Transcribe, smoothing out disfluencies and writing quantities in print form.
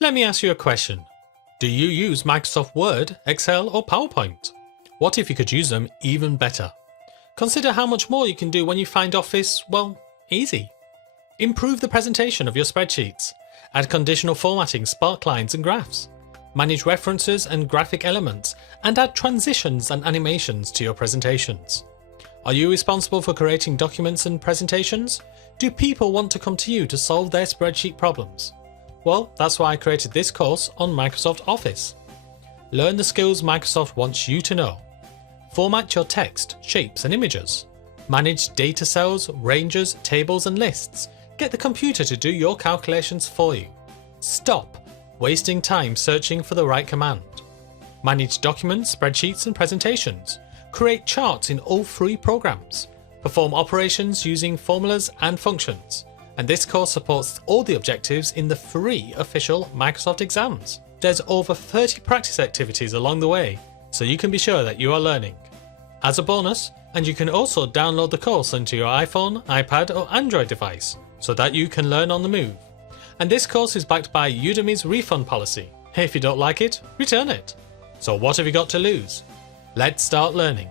Let me ask you a question. Do you use Microsoft Word, Excel, or PowerPoint? What if you could use them even better? Consider how much more you can do when you find Office, well, easy. Improve the presentation of your spreadsheets. Add conditional formatting, spark lines and graphs. Manage references and graphic elements, and add transitions and animations to your presentations. Are you responsible for creating documents and presentations? Do people want to come to you to solve their spreadsheet problems? Well, that's why I created this course on Microsoft Office. Learn the skills Microsoft wants you to know. Format your text, shapes and images. Manage data cells, ranges, tables and lists. Get the computer to do your calculations for you. Stop wasting time searching for the right command. Manage documents, spreadsheets and presentations. Create charts in all three programs. Perform operations using formulas and functions. And this course supports all the objectives in the 3 official Microsoft exams. There's over 30 practice activities along the way, so you can be sure that you are learning. As a bonus, and you can also download the course onto your iPhone, iPad or Android device, so that you can learn on the move. And this course is backed by Udemy's refund policy. If you don't like it, return it. So what have you got to lose? Let's start learning.